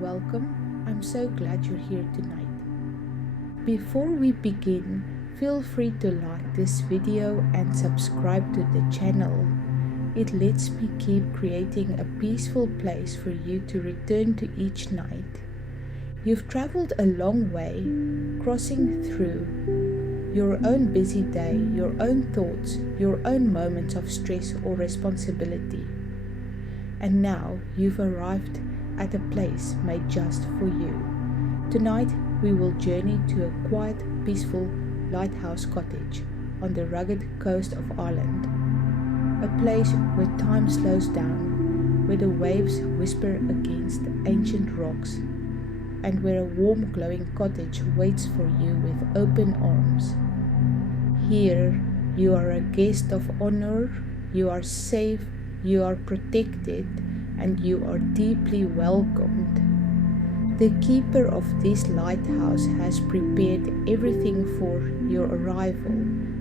welcome. I'm so glad you're here tonight. Before we begin, feel free to like this video and subscribe to the channel. It lets me keep creating a peaceful place for you to return to each night. You've traveled a long way, crossing through your own busy day, your own thoughts, your own moments of stress or responsibility. And now you've arrived at a place made just for you. Tonight we will journey to a quiet, peaceful Lighthouse Cottage on the rugged coast of Ireland. A place where time slows down, where the waves whisper against ancient rocks, and where a warm glowing cottage waits for you with open arms. Here you are a guest of honor, you are safe, you are protected, and you are deeply welcomed. The keeper of this lighthouse has prepared everything for your arrival.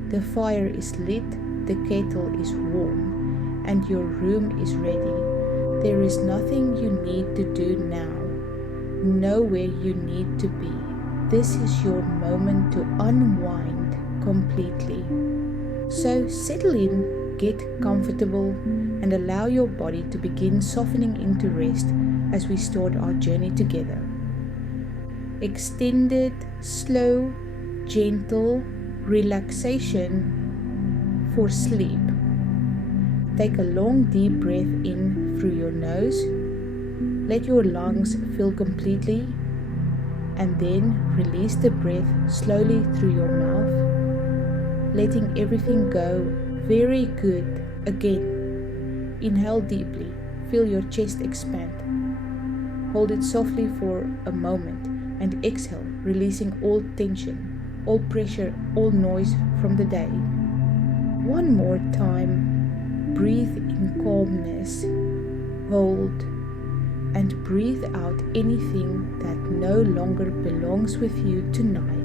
The fire is lit, the kettle is warm, and your room is ready. There is nothing you need to do now, nowhere you need to be. This is your moment to unwind completely. So settle in, get comfortable, and allow your body to begin softening into rest as we start our journey together. Extended, slow, gentle relaxation for sleep. Take a long deep breath in through your nose. Let your lungs fill completely, and then release the breath slowly through your mouth, letting everything go. Very good. Again. Inhale deeply, feel your chest expand. Hold it softly for a moment and exhale, releasing all tension, all pressure, all noise from the day. One more time, breathe in calmness, hold, and breathe out anything that no longer belongs with you tonight.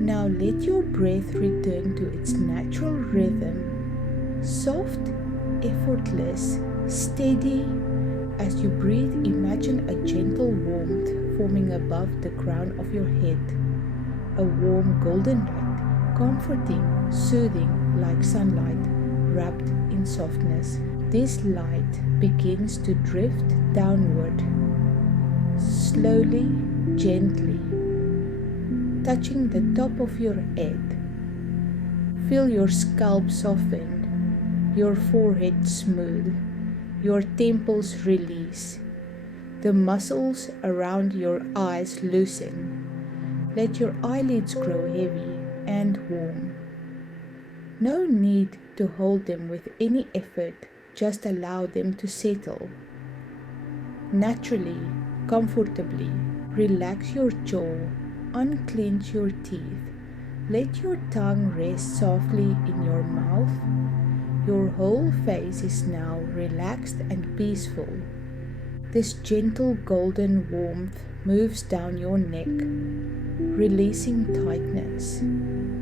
Now let your breath return to its natural rhythm, soft, effortless, steady. As you breathe, imagine a gentle warmth forming above the crown of your head. A warm golden light, comforting, soothing like sunlight, wrapped in softness. This light begins to drift downward, slowly, gently, touching the top of your head. Feel your scalp soften, your forehead smooth, your temples release, the muscles around your eyes loosen. Let your eyelids grow heavy and warm. No need to hold them with any effort, just allow them to settle. Naturally, comfortably, relax your jaw, unclench your teeth. Let your tongue rest softly in your mouth. Your whole face is now relaxed and peaceful. This gentle golden warmth moves down your neck, releasing tightness,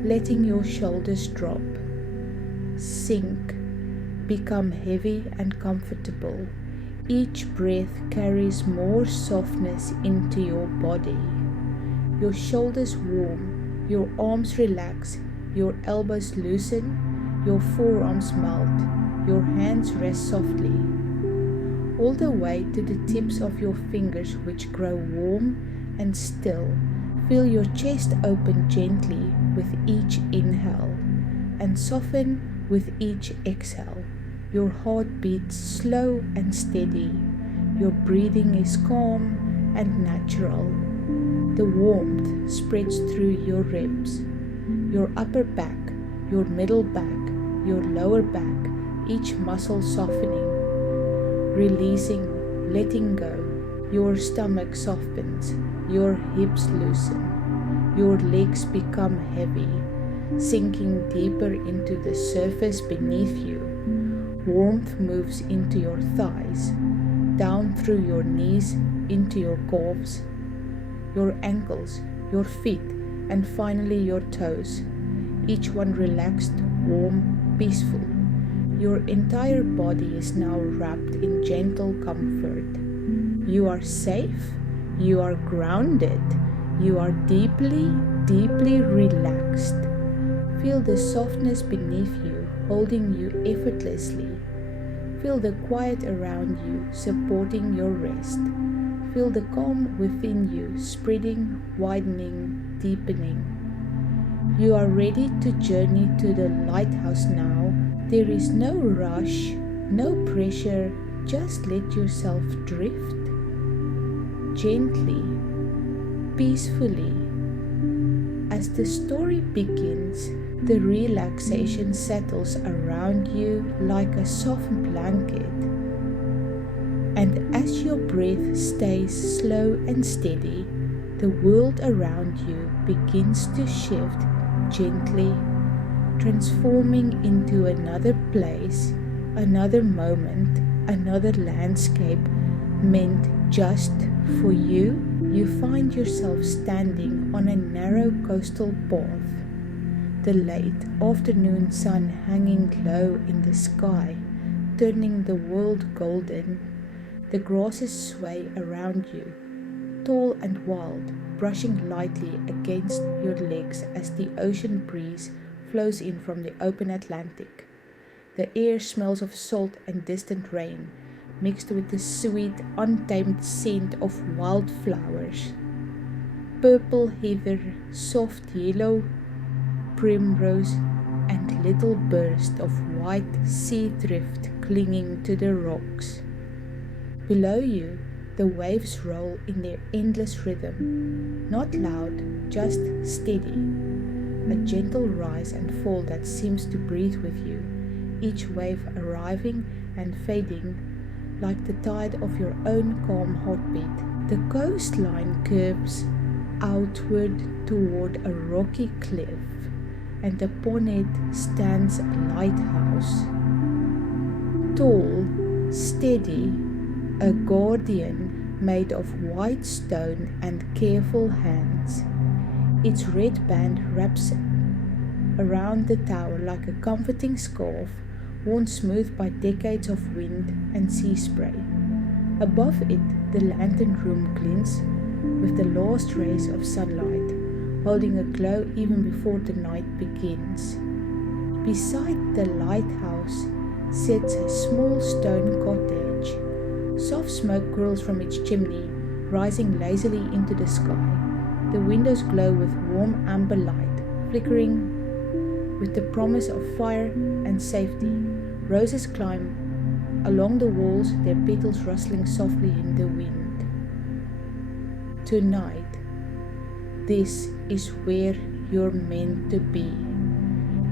letting your shoulders drop, sink, become heavy and comfortable. Each breath carries more softness into your body. Your shoulders warm, your arms relax, your elbows loosen, your forearms melt, your hands rest softly, all the way to the tips of your fingers, which grow warm and still. Feel your chest open gently with each inhale and soften with each exhale. Your heart beats slow and steady. Your breathing is calm and natural. The warmth spreads through your ribs, your upper back, your middle back, your lower back, each muscle softening, releasing, letting go. Your stomach softens, your hips loosen, your legs become heavy, sinking deeper into the surface beneath you. Warmth moves into your thighs, down through your knees, into your calves, your ankles, your feet, and finally your toes. Each one relaxed, warm, peaceful. Your entire body is now wrapped in gentle comfort. You are safe, you are grounded, you are deeply, deeply relaxed. Feel the softness beneath you, holding you effortlessly. Feel the quiet around you, supporting your rest. Feel the calm within you, spreading, widening, deepening. You are ready to journey to the lighthouse now. There is no rush, no pressure, just let yourself drift. Gently, peacefully. As the story begins, the relaxation settles around you like a soft blanket. And as your breath stays slow and steady, the world around you begins to shift gently, transforming into another place, another moment, another landscape meant just for you. You find yourself standing on a narrow coastal path, the late afternoon sun hanging low in the sky, turning the world golden. The grasses sway around you, tall and wild, brushing lightly against your legs as the ocean breeze flows in from the open Atlantic. The air smells of salt and distant rain, mixed with the sweet, untamed scent of wildflowers. Purple heather, soft yellow primrose, and little bursts of white sea drift clinging to the rocks. Below you, the waves roll in their endless rhythm, not loud, just steady. A gentle rise and fall that seems to breathe with you, each wave arriving and fading like the tide of your own calm heartbeat. The coastline curves outward toward a rocky cliff, and upon it stands a lighthouse. Tall, steady, a guardian made of white stone and careful hands. Its red band wraps around the tower like a comforting scarf, worn smooth by decades of wind and sea spray. Above it, the lantern room glints with the last rays of sunlight, holding a glow even before the night begins. Beside the lighthouse sits a small stone cottage. Soft smoke curls from its chimney, rising lazily into the sky. The windows glow with warm amber light, flickering with the promise of fire and safety. Roses climb along the walls, their petals rustling softly in the wind. Tonight, this is where you're meant to be.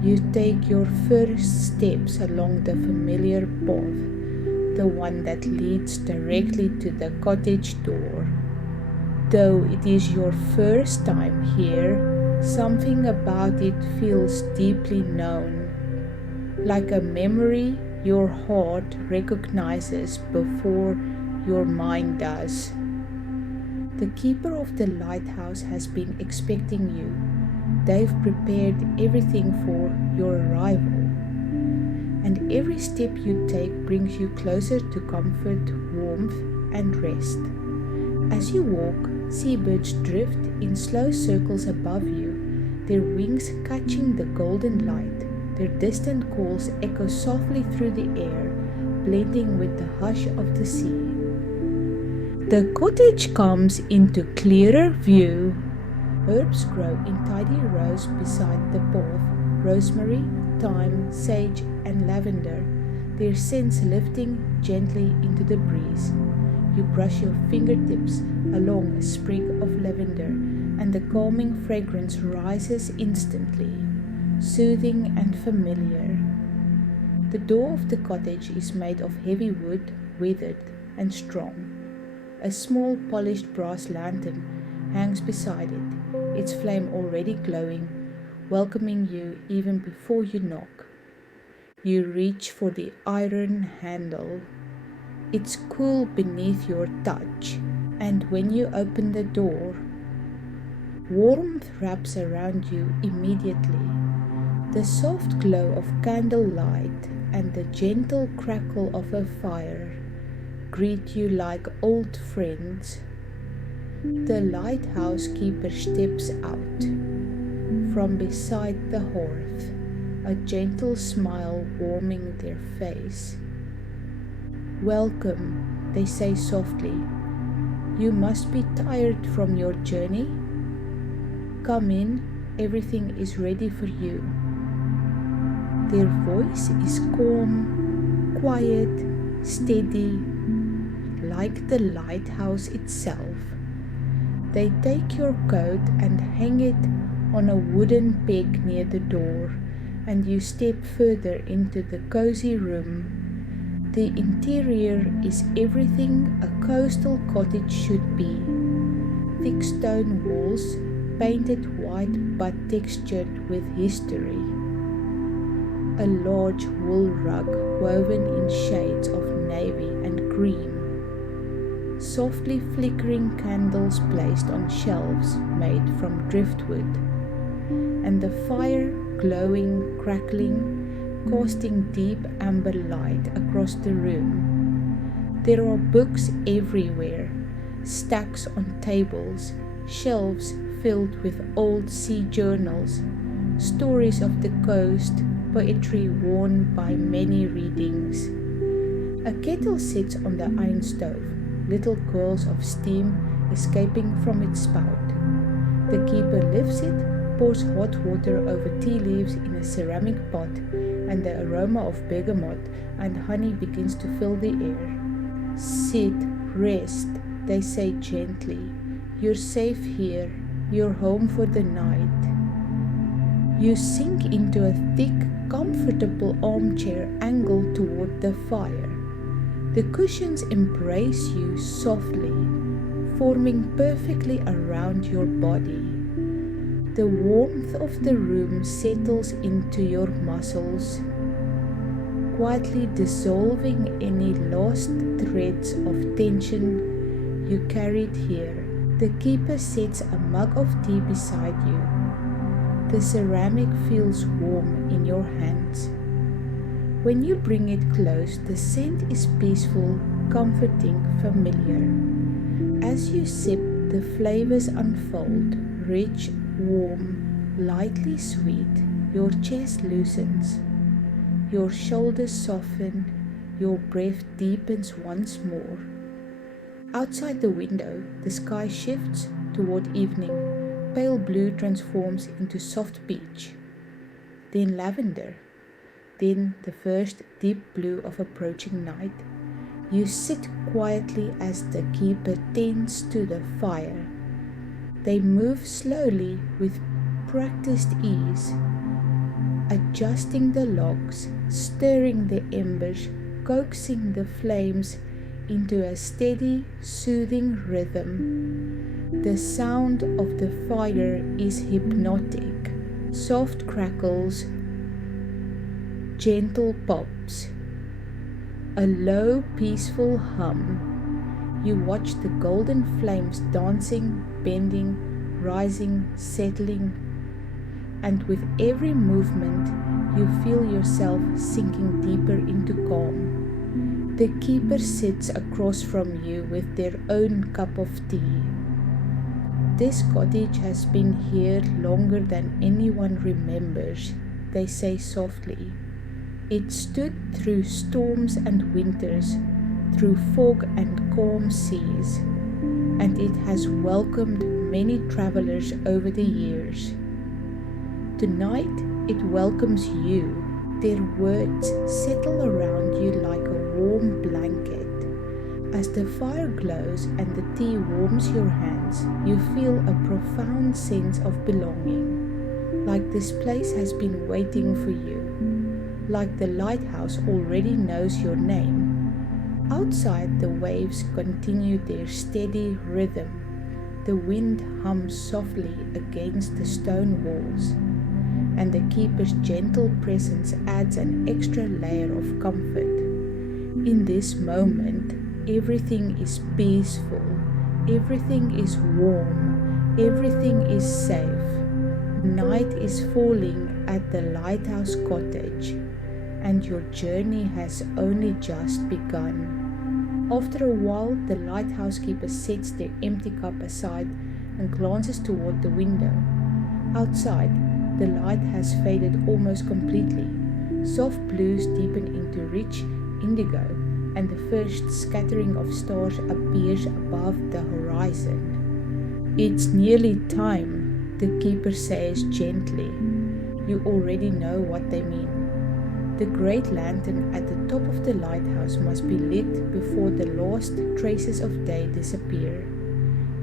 You take your first steps along the familiar path, the one that leads directly to the cottage door. Though it is your first time here, something about it feels deeply known, like a memory your heart recognizes before your mind does. The keeper of the lighthouse has been expecting you. They've prepared everything for your arrival. And every step you take brings you closer to comfort, warmth, and rest. As you walk, seabirds drift in slow circles above you, their wings catching the golden light. Their distant calls echo softly through the air, blending with the hush of the sea. The cottage comes into clearer view. Herbs grow in tidy rows beside the path, rosemary, thyme, sage, and lavender, their scents lifting gently into the breeze. You brush your fingertips along a sprig of lavender, and the calming fragrance rises instantly, soothing and familiar. The door of the cottage is made of heavy wood, weathered and strong. A small polished brass lantern hangs beside it, its flame already glowing, welcoming you even before you knock. You reach for the iron handle. It's cool beneath your touch, and when you open the door, warmth wraps around you immediately. The soft glow of candlelight and the gentle crackle of a fire greet you like old friends. The lighthouse keeper steps out from beside the hearth, a gentle smile warming their face. "Welcome," they say softly. "You must be tired from your journey. Come in, everything is ready for you." Their voice is calm, quiet, steady, like the lighthouse itself. They take your coat and hang it on a wooden peg near the door, and you step further into the cozy room. The interior is everything a coastal cottage should be. Thick stone walls, painted white but textured with history. A large wool rug woven in shades of navy and cream. Softly flickering candles placed on shelves made from driftwood. And the fire glowing, crackling, casting deep amber light across the room. There are books everywhere, stacks on tables, shelves filled with old sea journals, stories of the coast, poetry worn by many readings. A kettle sits on the iron stove, little curls of steam escaping from its spout. The keeper lifts it, pours hot water over tea leaves in a ceramic pot, and the aroma of bergamot and honey begins to fill the air. "Sit, rest," they say gently. "You're safe here. You're home for the night." You sink into a thick, comfortable armchair angled toward the fire. The cushions embrace you softly, forming perfectly around your body. The warmth of the room settles into your muscles, quietly dissolving any lost threads of tension you carried here. The keeper sets a mug of tea beside you. The ceramic feels warm in your hands. When you bring it close, the scent is peaceful, comforting, familiar. As you sip, the flavors unfold, rich, warm, lightly sweet. Your chest loosens, your shoulders soften, your breath deepens once more. Outside the window, the sky shifts toward evening. Pale blue transforms into soft peach, then lavender, then the first deep blue of approaching night. You sit quietly as the keeper tends to the fire. They move slowly with practiced ease, adjusting the logs, stirring the embers, coaxing the flames into a steady, soothing rhythm. The sound of the fire is hypnotic. Soft crackles, gentle pops, a low, peaceful hum. You watch the golden flames dancing, bending, rising, settling, and with every movement you feel yourself sinking deeper into calm. The keeper sits across from you with their own cup of tea. "This cottage has been here longer than anyone remembers," they say softly. "It stood through storms and winters, through fog and calm seas, and it has welcomed many travelers over the years. Tonight it welcomes you." Their words settle around you like a warm blanket. As the fire glows and the tea warms your hands, you feel a profound sense of belonging, like this place has been waiting for you, like the lighthouse already knows your name. Outside, the waves continue their steady rhythm. The wind hums softly against the stone walls, and the keeper's gentle presence adds an extra layer of comfort. In this moment, everything is peaceful, everything is warm, everything is safe. Night is falling at the Lighthouse Cottage, and your journey has only just begun. After a while, the lighthouse keeper sets their empty cup aside and glances toward the window. Outside, the light has faded almost completely. Soft blues deepen into rich indigo, and the first scattering of stars appears above the horizon. "It's nearly time," the keeper says gently. You already know what they mean. The great lantern at the top of the lighthouse must be lit before the last traces of day disappear.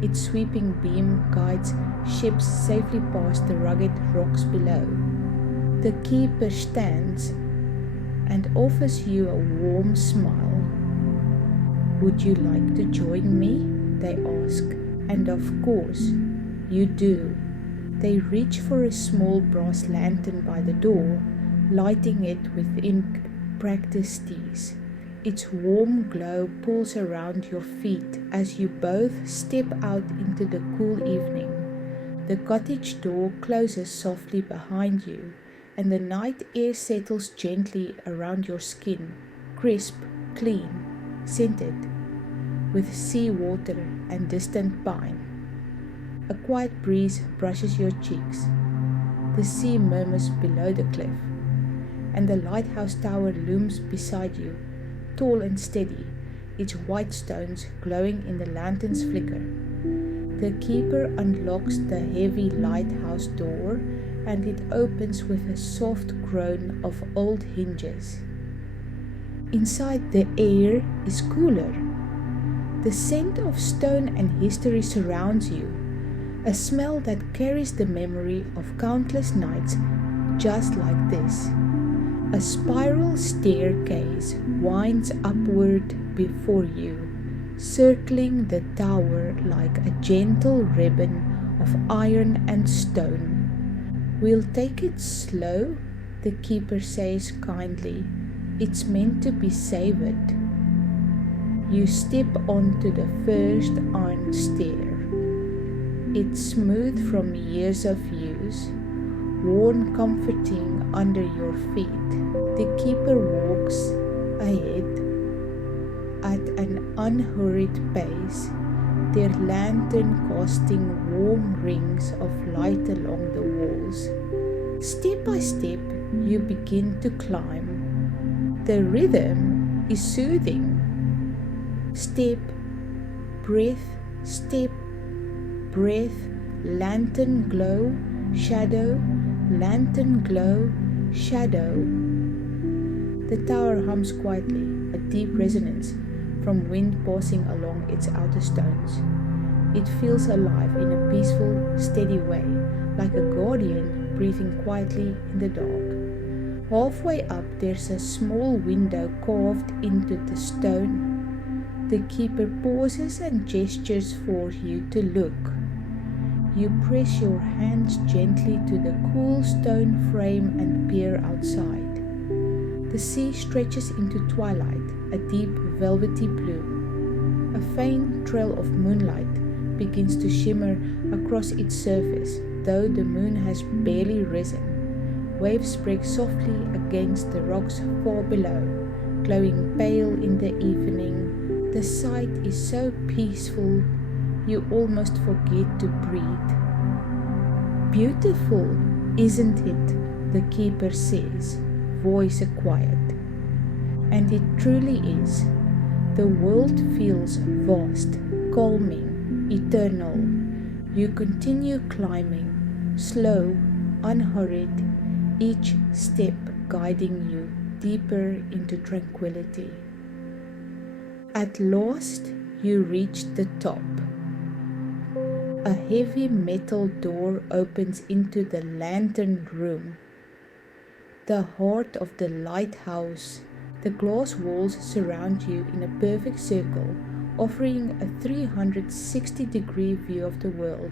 Its sweeping beam guides ships safely past the rugged rocks below. The keeper stands and offers you a warm smile. "Would you like to join me?" they ask. And of course, you do. They reach for a small brass lantern by the door, lighting it with practiced ease. Its warm glow pulls around your feet as you both step out into the cool evening. The cottage door closes softly behind you, and the night air settles gently around your skin, crisp, clean, scented, with sea water and distant pine. A quiet breeze brushes your cheeks. The sea murmurs below the cliff, and the lighthouse tower looms beside you, tall and steady, its white stones glowing in the lantern's flicker. The keeper unlocks the heavy lighthouse door, and it opens with a soft groan of old hinges. Inside, the air is cooler. The scent of stone and history surrounds you, a smell that carries the memory of countless nights just like this. A spiral staircase winds upward before you, circling the tower like a gentle ribbon of iron and stone. "We'll take it slow," the keeper says kindly. "It's meant to be savored." You step onto the first iron stair. It's smooth from years of use, worn comforting under your feet. The keeper walks ahead at an unhurried pace, their lantern casting warm rings of light along the walls. Step by step, you begin to climb. The rhythm is soothing. Step, breath, step, breath, lantern glow, shadow, lantern glow, shadow. The tower hums quietly, a deep resonance from wind passing along its outer stones. It feels alive in a peaceful, steady way, like a guardian breathing quietly in the dark. Halfway up, there's a small window carved into the stone. The keeper pauses and gestures for you to look. You press your hands gently to the cool stone frame and peer outside. The sea stretches into twilight, a deep velvety blue. A faint trail of moonlight begins to shimmer across its surface, though the moon has barely risen. Waves break softly against the rocks far below, glowing pale in the evening. The sight is so peaceful, you almost forget to breathe. "Beautiful, isn't it?" the keeper says, voice quiet. And it truly is. The world feels vast, calming, eternal. You continue climbing, slow, unhurried, each step guiding you deeper into tranquility. At last, you reach the top. A heavy metal door opens into the lantern room, the heart of the lighthouse. The glass walls surround you in a perfect circle, offering a 360-degree view of the world.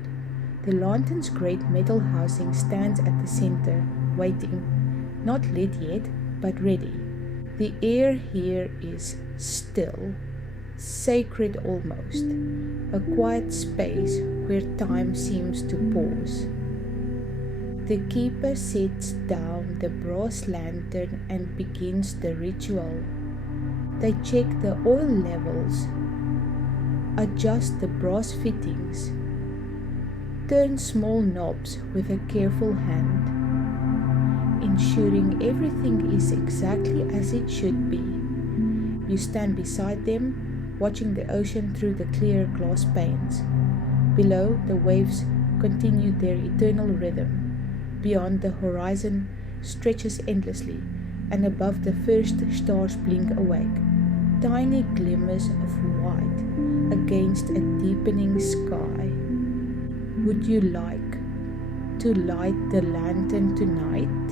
The lantern's great metal housing stands at the center, waiting, not lit yet, but ready. The air here is still, sacred almost, a quiet space where time seems to pause. The keeper sets down the brass lantern and begins the ritual. They check the oil levels, adjust the brass fittings, turn small knobs with a careful hand, ensuring everything is exactly as it should be. You stand beside them, watching the ocean through the clear glass panes. Below, the waves continue their eternal rhythm. Beyond, the horizon stretches endlessly, and above, the first stars blink awake, tiny glimmers of white against a deepening sky. Would you like to light the lantern tonight?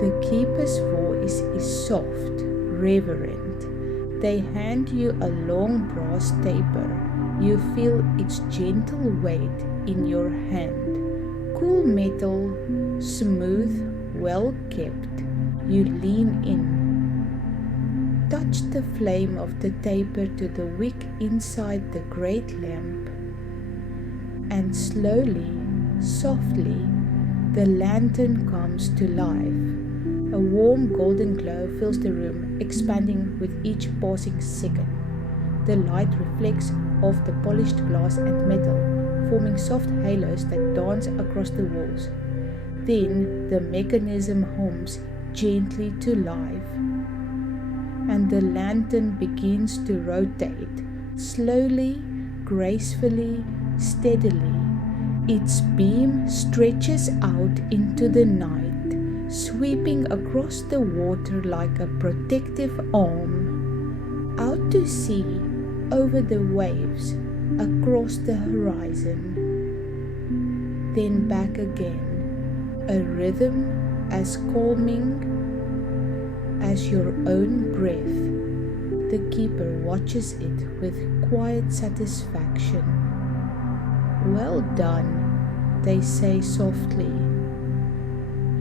The keeper's voice is soft, reverent. They hand you a long brass taper. You feel its gentle weight in your hand. Cool metal, smooth, well kept. You lean in. Touch the flame of the taper to the wick inside the great lamp. And slowly, softly, the lantern comes to life. A warm golden glow fills the room, expanding with each passing second. The light reflects off the polished glass and metal, forming soft halos that dance across the walls. Then the mechanism hums gently to life, and the lantern begins to rotate, slowly, gracefully, steadily. Its beam stretches out into the night, sweeping across the water like a protective arm. Out to sea, over the waves, across the horizon. Then back again, a rhythm as calming as your own breath. The keeper watches it with quiet satisfaction. Well done, they say softly.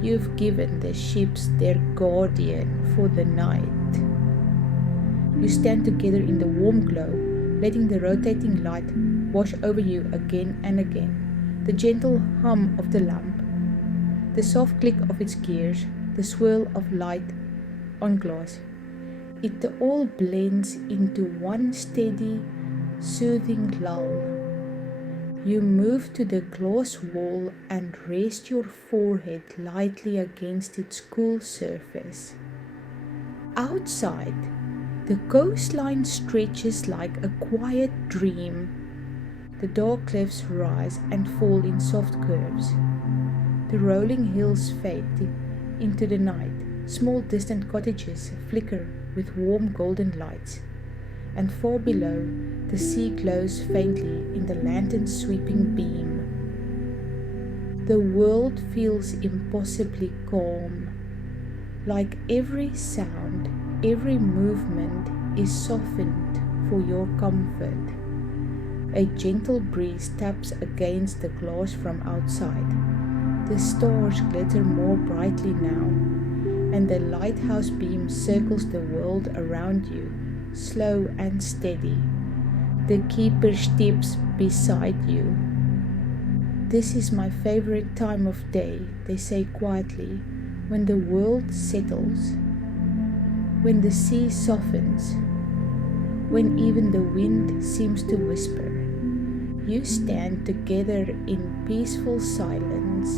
You've given the ships their guardian for the night. You stand together in the warm glow, letting the rotating light wash over you again and again. The gentle hum of the lamp, the soft click of its gears, the swirl of light on glass. It all blends into one steady, soothing lull. You move to the glass wall and rest your forehead lightly against its cool surface. Outside, the coastline stretches like a quiet dream. The dark cliffs rise and fall in soft curves. The rolling hills fade into the night. Small distant cottages flicker with warm golden lights. And far below, the sea glows faintly in the lantern's sweeping beam. The world feels impossibly calm. Like every sound, every movement is softened for your comfort. A gentle breeze taps against the glass from outside. The stars glitter more brightly now, and the lighthouse beam circles the world around you, slow and steady. The keeper steps beside you. This is my favorite time of day, they say quietly, when the world settles, when the sea softens, when even the wind seems to whisper. You stand together in peaceful silence.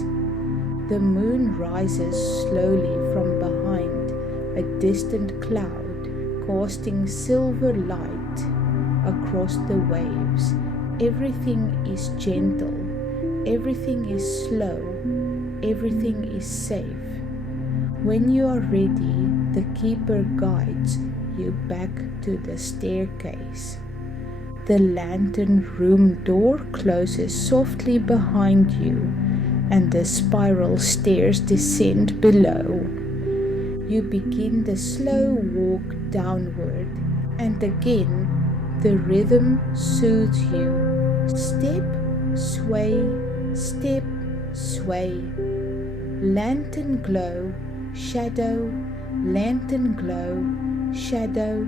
The moon rises slowly from behind a distant cloud, casting silver light across the waves. Everything is gentle, everything is slow, everything is safe. When you are ready, the keeper guides you back to the staircase. The lantern room door closes softly behind you, and the spiral stairs descend below. You begin the slow walk downward, and again the rhythm soothes you. Step, sway, step, sway. Lantern glow, shadow, lantern glow, shadow.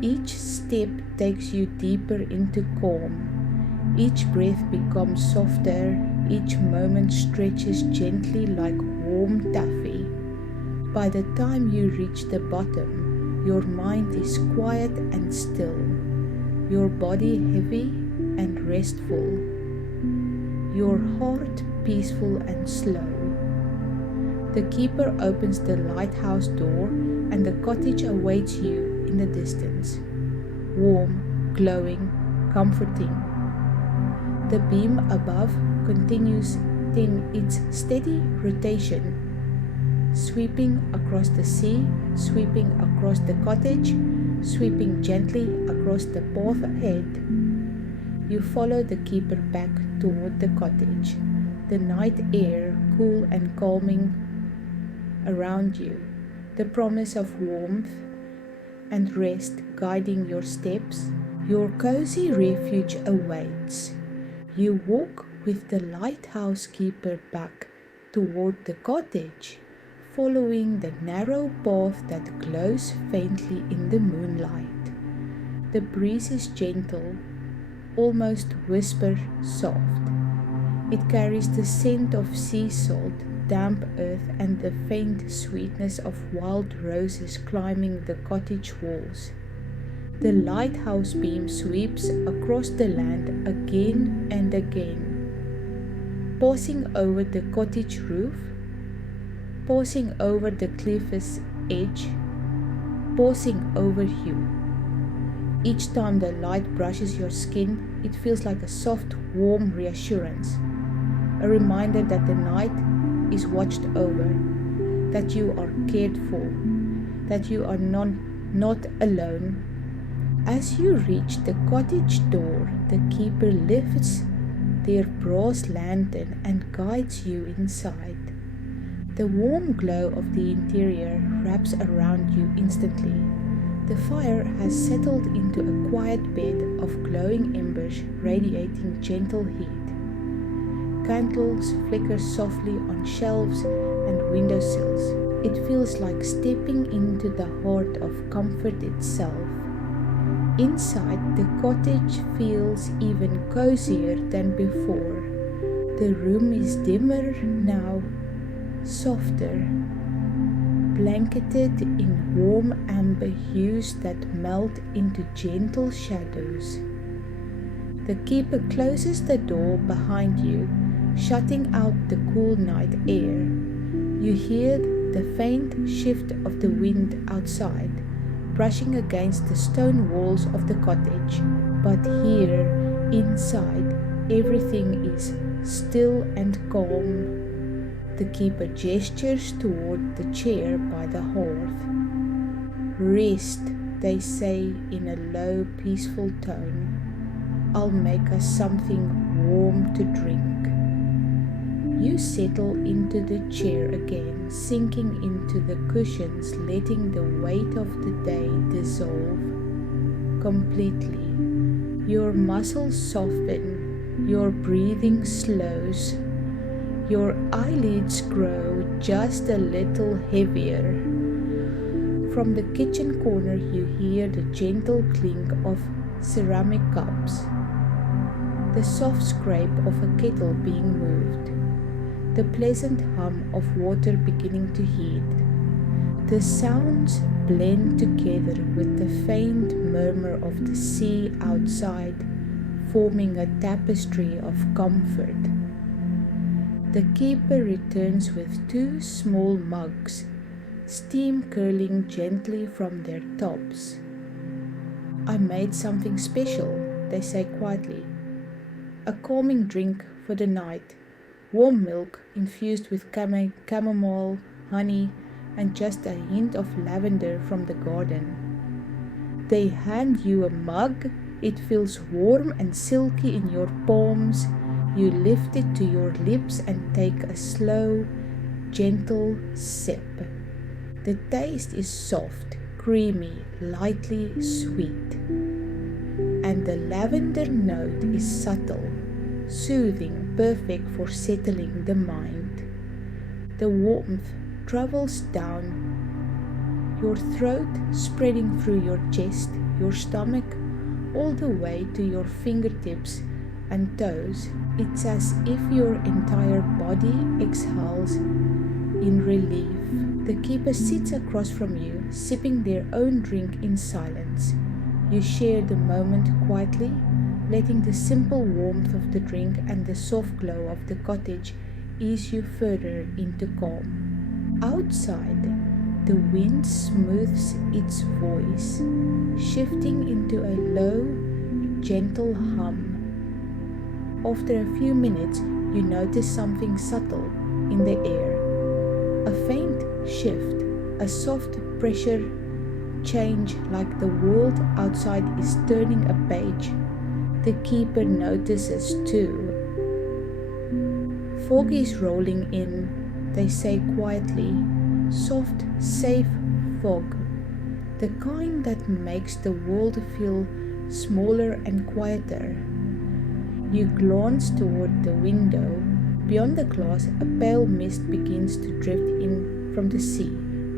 Each step takes you deeper into calm. Each breath becomes softer. Each moment stretches gently like warm taffy. By the time you reach the bottom, Your mind is quiet and still, your body heavy and restful, your heart peaceful and slow. The keeper opens the lighthouse door and the cottage awaits you in the distance, warm, glowing, comforting. The beam above continues in its steady rotation, sweeping across the sea, sweeping across the cottage, sweeping gently across the path ahead. You follow the keeper back toward the cottage, the night air cool and calming around you, the promise of warmth and rest guiding your steps. Your cozy refuge awaits. You walk with the lighthouse keeper back toward the cottage, following the narrow path that glows faintly in the moonlight. The breeze is gentle, almost whisper soft. It carries the scent of sea salt, damp earth, and the faint sweetness of wild roses climbing the cottage walls. The lighthouse beam sweeps across the land again and again, pausing over the cottage roof, pausing over the cliff's edge, pausing over you. Each time the light brushes your skin, it feels like a soft, warm reassurance, a reminder that the night is watched over, that you are cared for, that you are not alone. As you reach the cottage door, the keeper lifts their brass lantern and guides you inside. The warm glow of the interior wraps around you instantly. The fire has settled into a quiet bed of glowing embers radiating gentle heat. Candles flicker softly on shelves and windowsills. It feels like stepping into the heart of comfort itself. Inside, the cottage feels even cozier than before. The room is dimmer now, softer, blanketed in warm amber hues that melt into gentle shadows. The keeper closes the door behind you, shutting out the cool night air. You hear the faint shift of the wind outside, brushing against the stone walls of the cottage. But here, inside, everything is still and calm. The keeper gestures toward the chair by the hearth. Rest, they say in a low, peaceful tone. I'll make us something warm to drink. You settle into the chair again, sinking into the cushions, letting the weight of the day dissolve completely. Your muscles soften, your breathing slows, your eyelids grow just a little heavier. From the kitchen corner you hear the gentle clink of ceramic cups, the soft scrape of a kettle being moved, the pleasant hum of water beginning to heat. The sounds blend together with the faint murmur of the sea outside, forming a tapestry of comfort. The keeper returns with 2 small mugs, steam curling gently from their tops. I made something special, they say quietly. A calming drink for the night. Warm milk infused with chamomile, honey, and just a hint of lavender from the garden. They hand you a mug. It feels warm and silky in your palms. You lift it to your lips and take a slow, gentle sip. The taste is soft, creamy, lightly sweet. And the lavender note is subtle, soothing, perfect for settling the mind. The warmth travels down your throat, spreading through your chest, your stomach, all the way to your fingertips and toes. It's as if your entire body exhales in relief. The keeper sits across from you, sipping their own drink in silence. You share the moment quietly, letting the simple warmth of the drink and the soft glow of the cottage ease you further into calm. Outside, the wind smooths its voice, shifting into a low, gentle hum. After a few minutes, you notice something subtle in the air. A faint shift, a soft pressure change, like the world outside is turning a page. The keeper notices too. Fog is rolling in, they say quietly. Soft, safe fog. The kind that makes the world feel smaller and quieter. You glance toward the window. Beyond the glass, a pale mist begins to drift in from the sea,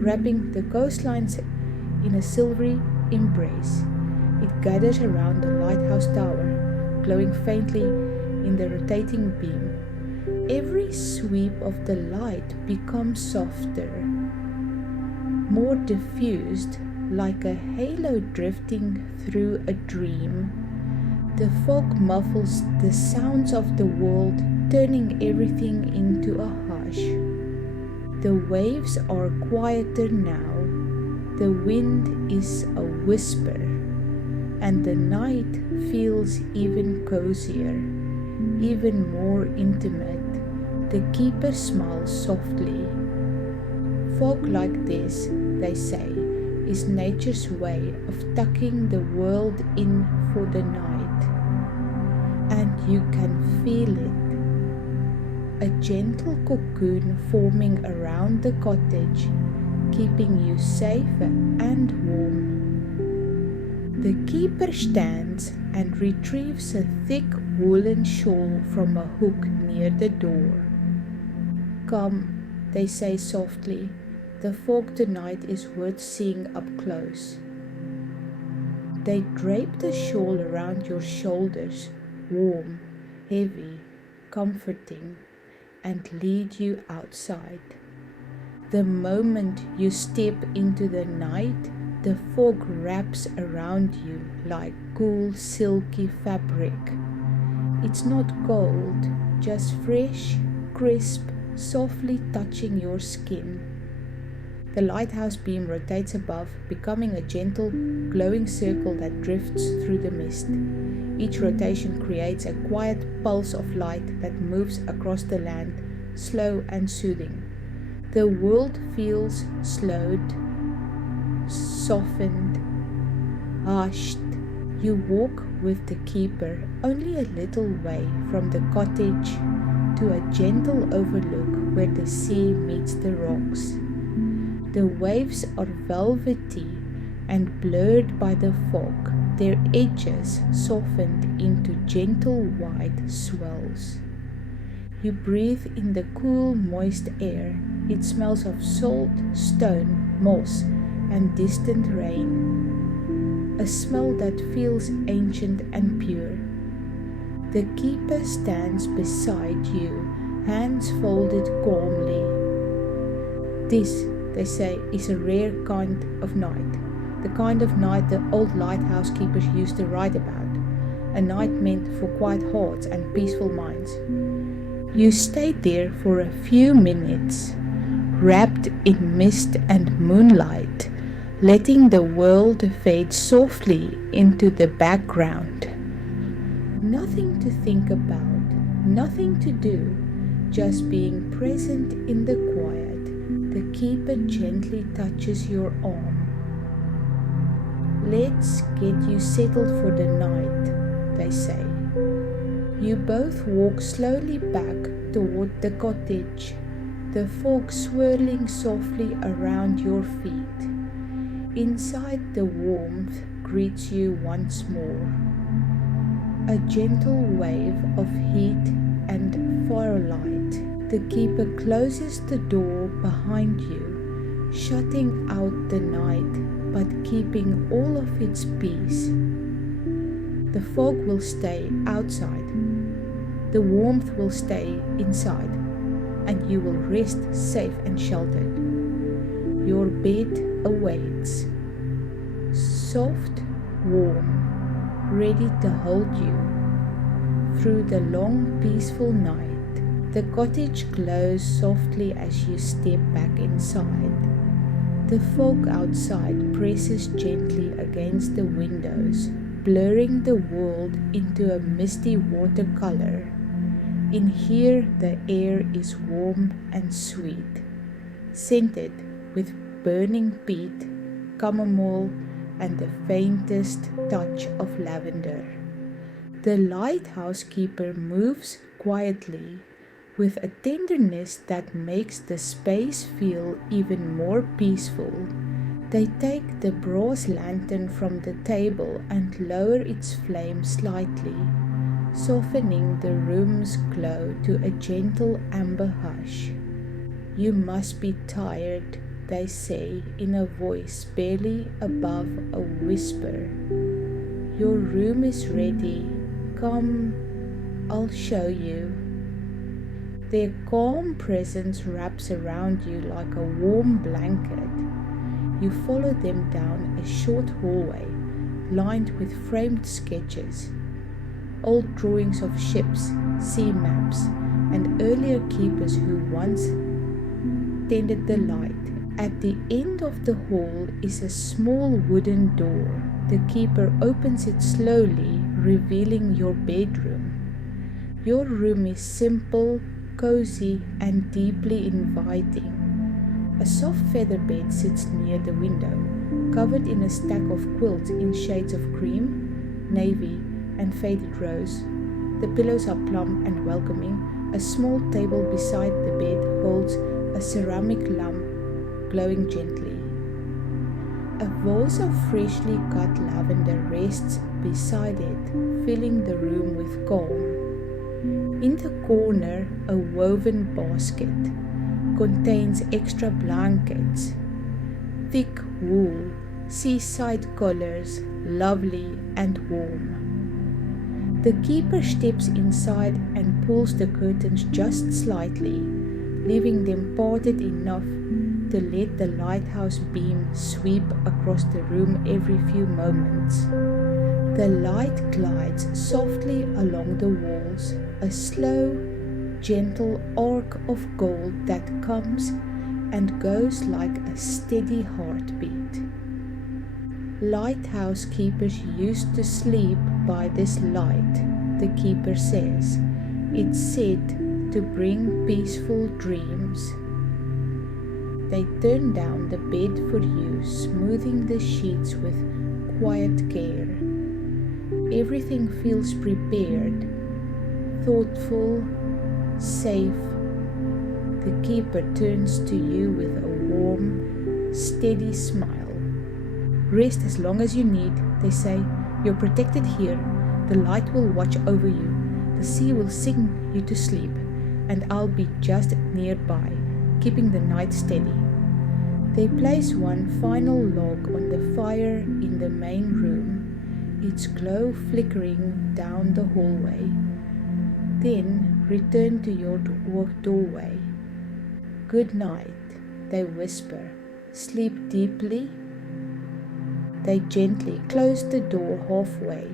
wrapping the coastline in a silvery embrace. It gathers around the lighthouse tower, glowing faintly in the rotating beam. Every sweep of the light becomes softer, more diffused, like a halo drifting through a dream. The fog muffles the sounds of the world, turning everything into a hush. The waves are quieter now. The wind is a whisper, and the night feels even cozier, even more intimate. The keeper smiles softly. Fog like this, they say, is nature's way of tucking the world in for the night. And you can feel it. A gentle cocoon forming around the cottage, keeping you safe and warm. The keeper stands and retrieves a thick woolen shawl from a hook near the door. Come, they say softly, the fog tonight is worth seeing up close. They drape the shawl around your shoulders, warm, heavy, comforting, and lead you outside. The moment you step into the night, the fog wraps around you like cool, silky fabric. It's not cold, just fresh, crisp, softly touching your skin. The lighthouse beam rotates above, becoming a gentle, glowing circle that drifts through the mist. Each rotation creates a quiet pulse of light that moves across the land, slow and soothing. The world feels slowed, softened, hushed. You walk with the keeper only a little way from the cottage to a gentle overlook where the sea meets the rocks. The waves are velvety and blurred by the fog, their edges softened into gentle white swells. You breathe in the cool, moist air. It smells of salt, stone, moss, and distant rain. A smell that feels ancient and pure. The keeper stands beside you, hands folded calmly. This, they say, is a rare kind of night. The kind of night the old lighthouse keepers used to write about. A night meant for quiet hearts and peaceful minds. You stayed there for a few minutes, wrapped in mist and moonlight, letting the world fade softly into the background. Nothing to think about, nothing to do, just being present in the quiet. The keeper gently touches your arm. Let's get you settled for the night, they say. You both walk slowly back toward the cottage, the fog swirling softly around your feet. Inside, the warmth greets you once more. A gentle wave of heat and firelight. The keeper closes the door behind you, shutting out the night, but keeping all of its peace. The fog will stay outside. The warmth will stay inside, and you will rest safe and sheltered. Your bed awaits, soft, warm, ready to hold you through the long, peaceful night. The cottage glows softly as you step back inside. The fog outside presses gently against the windows, blurring the world into a misty watercolor. In here, the air is warm and sweet, scented with burning peat, chamomile, and the faintest touch of lavender. The Lighthouse Keeper moves quietly, with a tenderness that makes the space feel even more peaceful. They take the brass lantern from the table and lower its flame slightly, softening the room's glow to a gentle amber hush. You must be tired, they say in a voice barely above a whisper. Your room is ready. Come, I'll show you. Their calm presence wraps around you like a warm blanket. You follow them down a short hallway lined with framed sketches, old drawings of ships, sea maps, and earlier keepers who once tended the light. At the end of the hall is a small wooden door. The keeper opens it slowly, revealing your bedroom. Your room is simple, cozy, and deeply inviting. A soft feather bed sits near the window, covered in a stack of quilts in shades of cream, navy, and faded rose. The pillows are plump and welcoming. A small table beside the bed holds a ceramic lamp glowing gently. A vase of freshly cut lavender rests beside it, filling the room with calm. In the corner, a woven basket contains extra blankets, thick wool, seaside collars, lovely and warm. The keeper steps inside and pulls the curtains just slightly, leaving them parted enough to let the lighthouse beam sweep across the room every few moments. The light glides softly along the walls, a slow, gentle arc of gold that comes and goes like a steady heartbeat. Lighthouse keepers used to sleep by this light, the keeper says. It's said to bring peaceful dreams. They turn down the bed for you, smoothing the sheets with quiet care. Everything feels prepared, thoughtful, safe. The keeper turns to you with a warm, steady smile. Rest as long as you need, they say. You're protected here. The light will watch over you. The sea will sing you to sleep, and I'll be just nearby, keeping the night steady. They place one final log on the fire in the main room, its glow flickering down the hallway. Then return to your doorway. Good night, they whisper. Sleep deeply. They gently close the door halfway,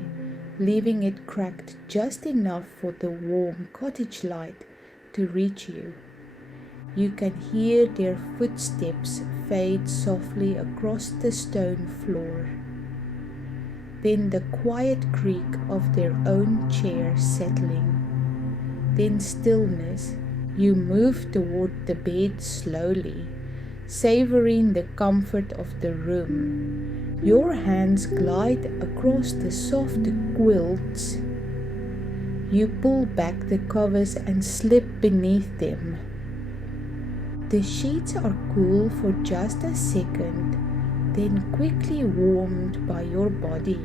leaving it cracked just enough for the warm cottage light to reach you. You can hear their footsteps fade softly across the stone floor. Then the quiet creak of their own chair settling. Then stillness. You move toward the bed slowly, savoring the comfort of the room. Your hands glide across the soft quilts. You pull back the covers and slip beneath them. The sheets are cool for just a second, then quickly warmed by your body.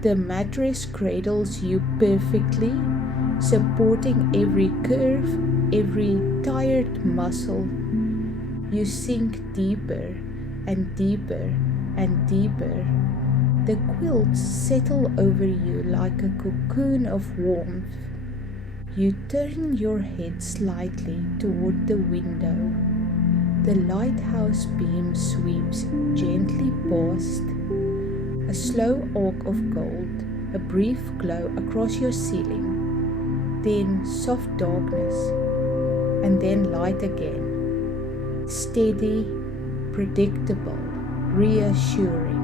The mattress cradles you perfectly, supporting every curve, every tired muscle. You sink deeper and deeper and deeper. The quilts settle over you like a cocoon of warmth. You turn your head slightly toward the window. The lighthouse beam sweeps gently past, a slow arc of gold, a brief glow across your ceiling, then soft darkness, and then light again, steady, predictable, reassuring.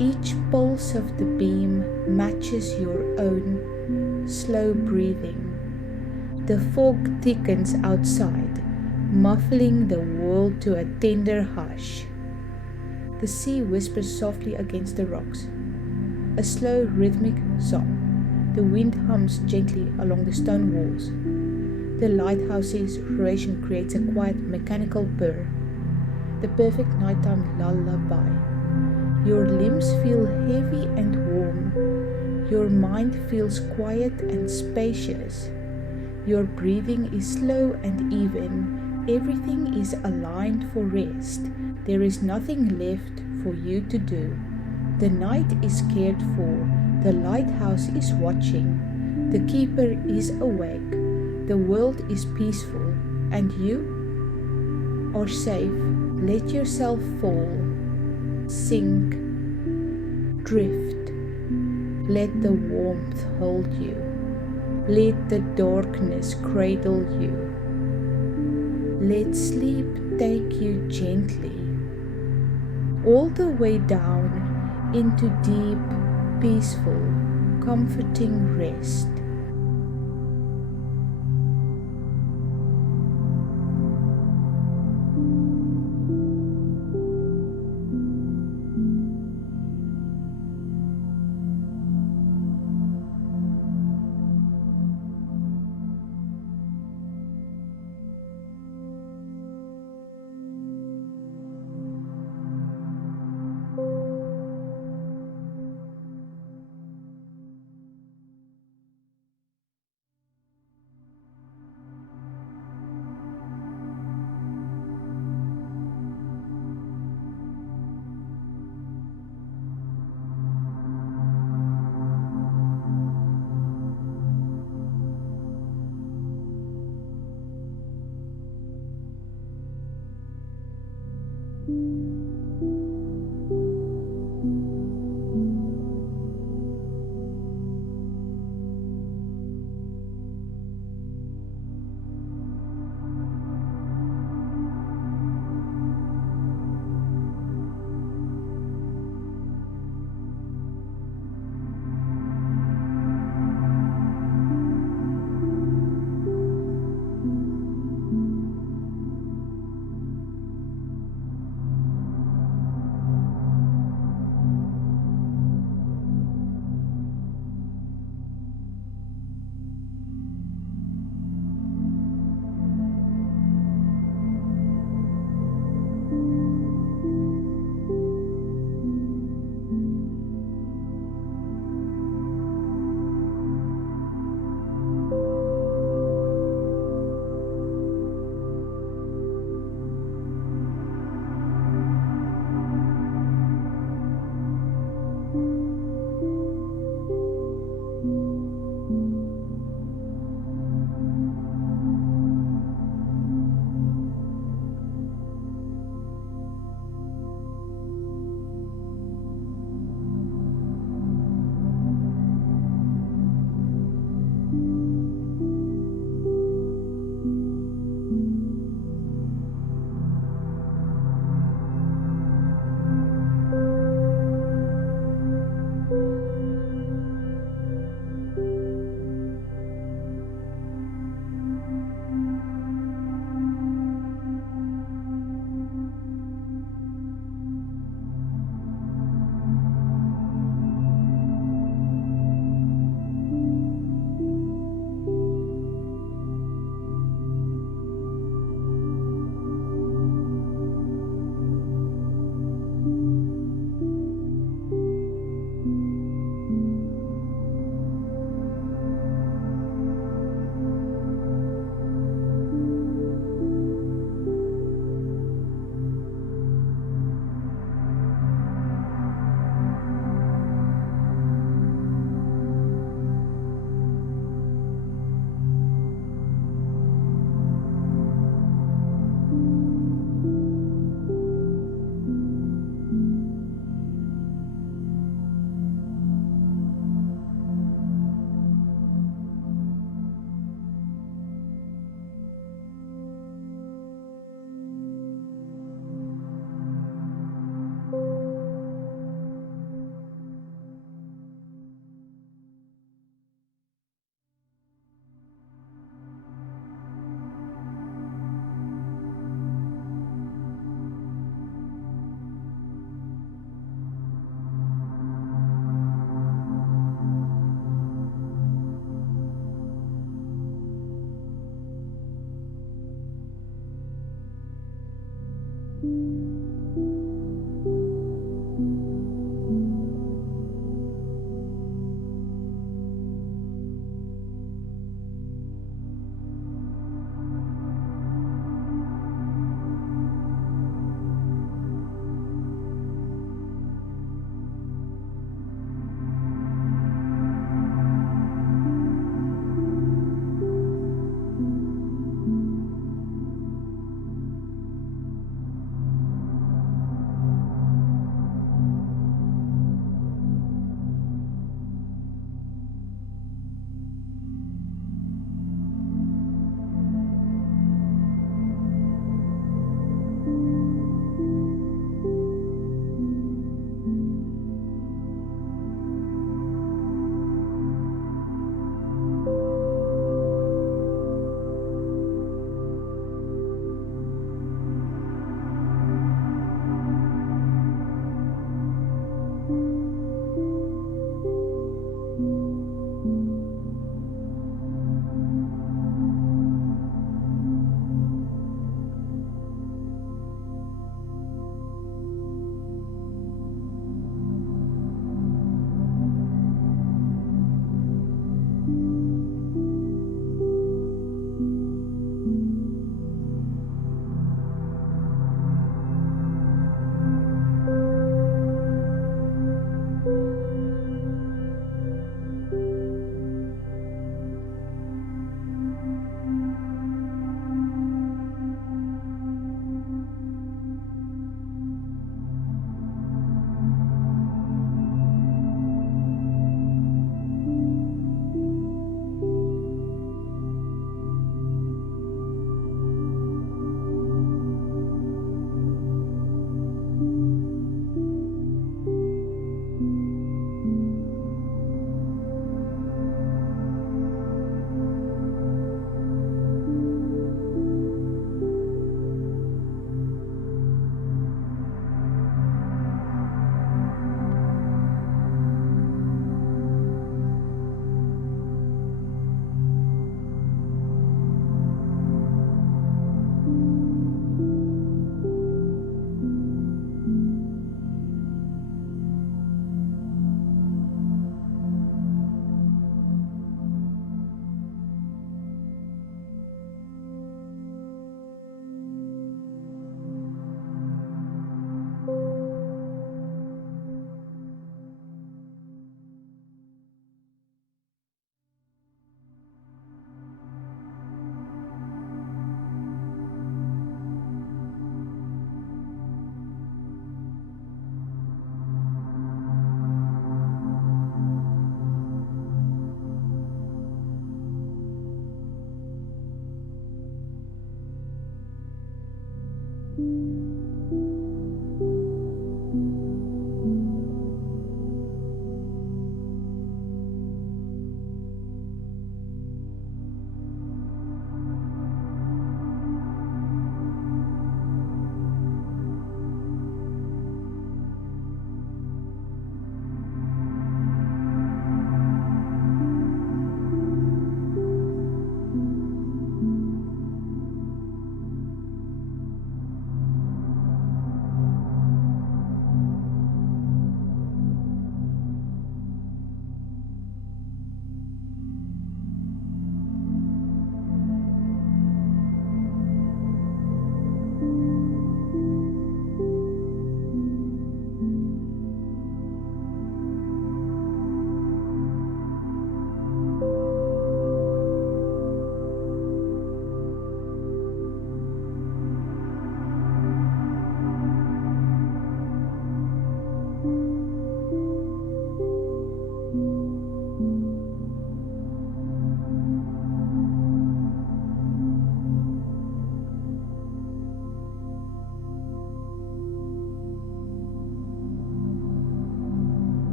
Each pulse of the beam matches your own slow breathing. The fog thickens outside, muffling the world to a tender hush. The sea whispers softly against the rocks, a slow rhythmic song. The wind hums gently along the stone walls. The lighthouse's rotation creates a quiet mechanical purr, the perfect nighttime lullaby. Your limbs feel heavy and warm. Your mind feels quiet and spacious. Your breathing is slow and even. Everything is aligned for rest. There is nothing left for you to do. The night is cared for. The lighthouse is watching. The keeper is awake. The world is peaceful. And you are safe. Let yourself fall. Sink. Drift. Let the warmth hold you. Let the darkness cradle you. Let sleep take you gently, all the way down into deep, peaceful, comforting rest.